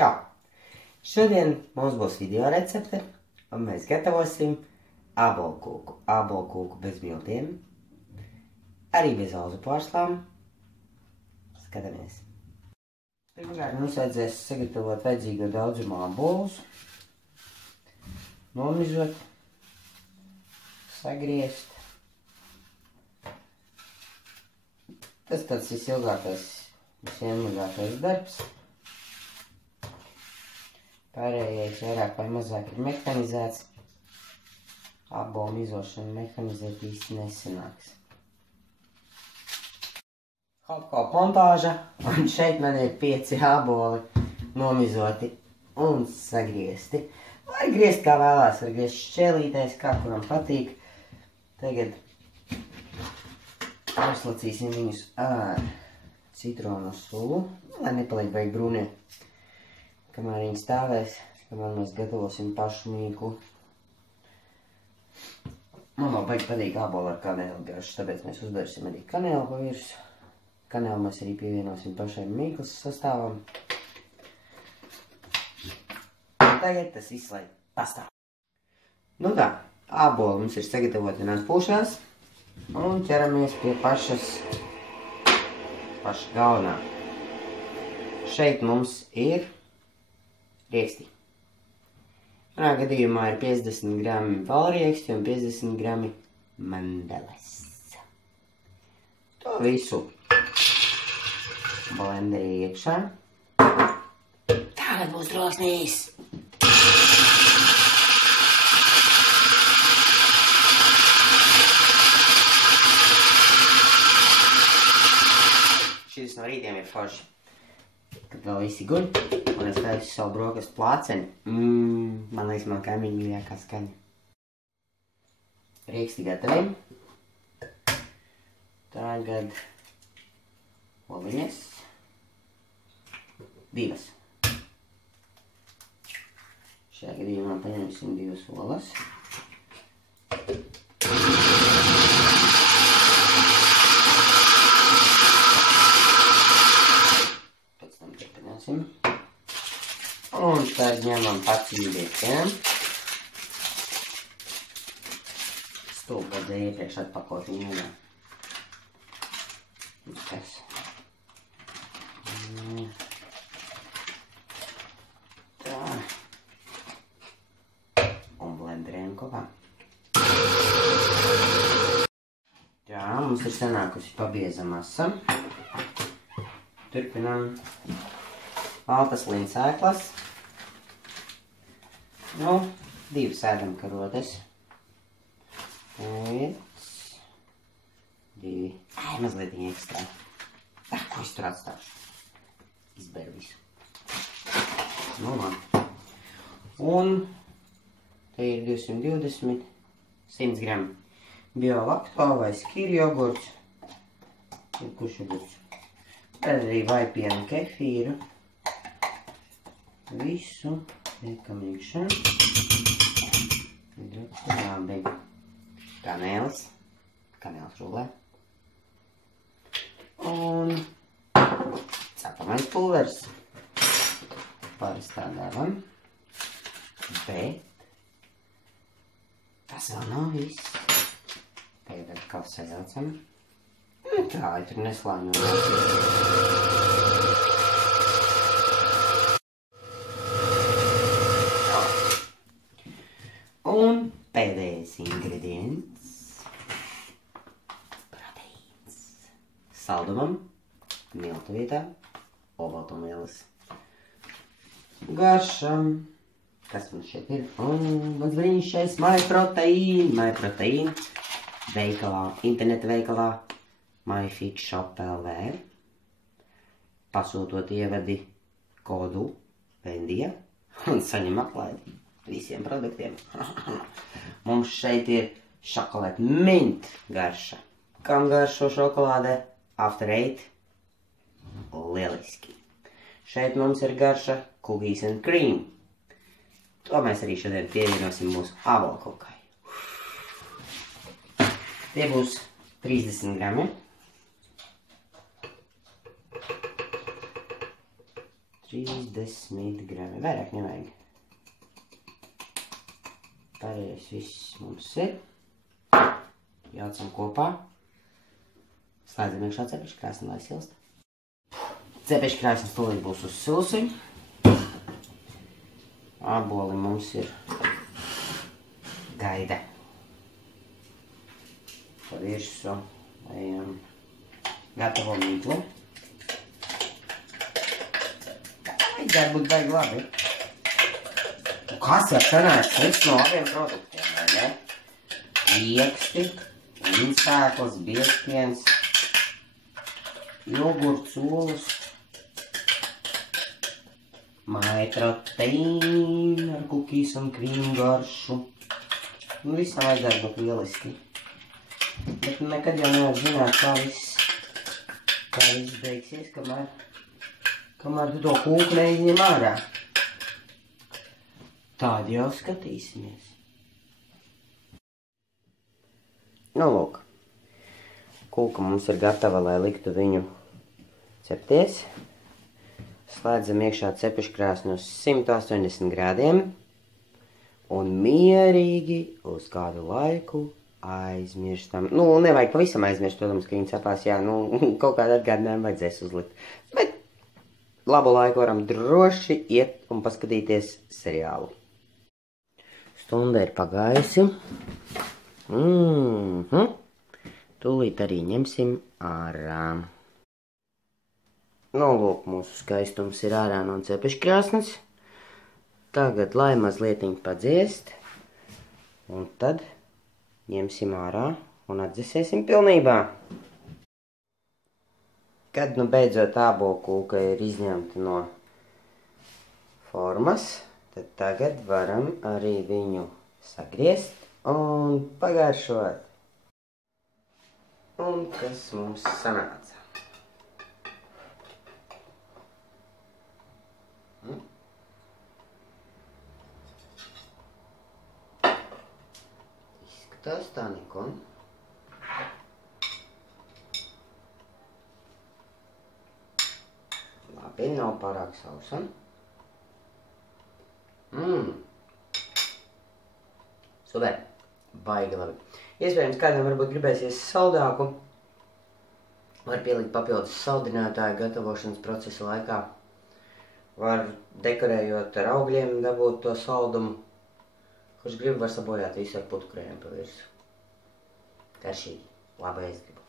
Čau! Šodien mums būs video recepte, un mēs gatavosim ābolkūku bez miltiem, arī bez auzu pārslām. Skatāmies! Pirmkārt mums vajadzēs sagatavot vajadzīgo daudzumu ābolus, nomizot, sagriezt. Tas tāds visilgākais, visienmagākais darbs. Pārējais vairāk vai mazāk ir mehanizēts. Ābolu mizošanu mehanizēt īsti nesanāks. Hop montāža, un šeit man ir 5 āboli nomizoti un sagriezti. Var griezt kā vēlās, var griezt šķēlītēs, kā kuram patīk. Tagad apslacīsim viņus ar citronu sulu, lai nepaliek baigi brūnie. Kamēr viņi stāvēs, kamēr mēs gatavosim pašu mīklu. Man vēl baigi patīk ābolu ar kanēlu garšu, tāpēc mēs uzdarīsim arī kanēlu pa virsmu. Kanēlu mēs arī pievienosim pašiem mīklas sastāvam. Un tagad tas viss, lai pastāv. Nu tā, āboli mums ir sagatavoti un atpūšās. Un ķeramies pie paša galvenā. Šeit mums ir rieksti. Manā gadījumā ir 50 grami valrieksti un 50 grami mandeles. To visu blenderī iekšā. Tagad būs drosmīs! Šis no rītiem ir forši. Kad vēl visi guļ, un es taisu savu brokastu plāceni. Man liekas, man kaimiņu mīļākā skaņa. Rieksti gatavi. Tagad oliņas. 2. Šajā gadījumā paņemsim 2 olas. Un tad ņemam paciņdiekiem. Stulbadzēja iepriekš atpakot viņu vienā. Tas. Tā. Un blenderējam kopā. Jā, mums ir sanākusi pabieza masa. Turpinām maltas lincēklas. Nu, 2 ēdamkarotes. 1, 2. Mazliet viņa ekstrā. Ko es tur atstāšu? Izberu visu. Nu, labi. Un te ir 220, 100 grami biolakto vai skīri jogurts. Kurš jogurts? Tad arī vaipienu kefīru. Visu liekam iekšā. Ļoti labi. Kanēlis rulē. Un cepamais pulveris. Pārstādāvam. Bet tas vēl nav viss. Tagad atkal sajaucam. Tā, lai tur neslāņojās. Un pēdējais ingredients – proteīns. Saldumam, miltu vietā, obaltumvielas. Garšam, kas mums šeit ir? Mans brīnišķais MyProtein veikalā, interneta veikalā MyFitShop.lv. Pasūtot ievadi kodu Vendija un saņem atlaidi. Visiem produktiem. Mums šeit ir šokolāde mint garša. Kam garšo šokolāde? After 8. Lieliski. Šeit mums ir garša cookies and cream. To mēs arī šodien pievienosim mūsu ābolkūkai. Tie būs 30 grami. 30 grami. Vairāk nevajag. Pārējais viss mums ir. Jaucam kopā. Slēdzam iekšā cepeškrāsni, lai silst. Cepeškrāsnis tūlīt būs uz silsuņu. Āboli mums ir gaida. Pa virsmu ejam gatavo mīklu. Vajadzētu būt baigi labi. Kas jau sanāca viss no abiem produktiem, vai ne? Rieksti, vinsēklas, biezpiens, jogurts, olas, maiproteīna ar kukīs un krīmu garšu. Nu, visam vajadzētu būt lieliski. Bet nekad jau nevar zināt, kā viss beigsies, kamēr tu to kūku neizņem ārā. Tādi jau skatīsimies. Nu, lūk. Kūka mums ir gatava, lai liktu viņu cepties. Slēdzam iekšā cepeškrāsni uz 180 grādiem. Un mierīgi uz kādu laiku aizmirstam. Nu, nevajag pavisam aizmirst, protams, ka viņi cepās, jā, nu, kaut kādu atgādinājumu vajadzēs uzlikt. Bet labu laiku varam droši iet un paskatīties seriālu. Stunda ir pagājusi. Tūlīt arī ņemsim ārā. Nu, lūk, mūsu skaistums ir ārā no cepeškrāsnes. Tagad, lai mazlietiņ padziest, un tad ņemsim ārā un atdzesēsim pilnībā. Kad nu beidzot ābolkūka ir izņemta no formas, tad tagad varam arī viņu sagriezt un pagaršot. Un kas mums sanāca? Izskatās tā neko. Labi, nav pārāk sausa. Super, baigi labi. Iespējams, kādam varbūt gribēsies saldāku. Var pielikt papildus saldinātāju gatavošanas procesa laikā. Var dekorējot ar augļiem dabūt to saldumu. Kurš grib, var sabojāt visu ar putukrējumu pa virsu. Garšīgi, labi aizgribu.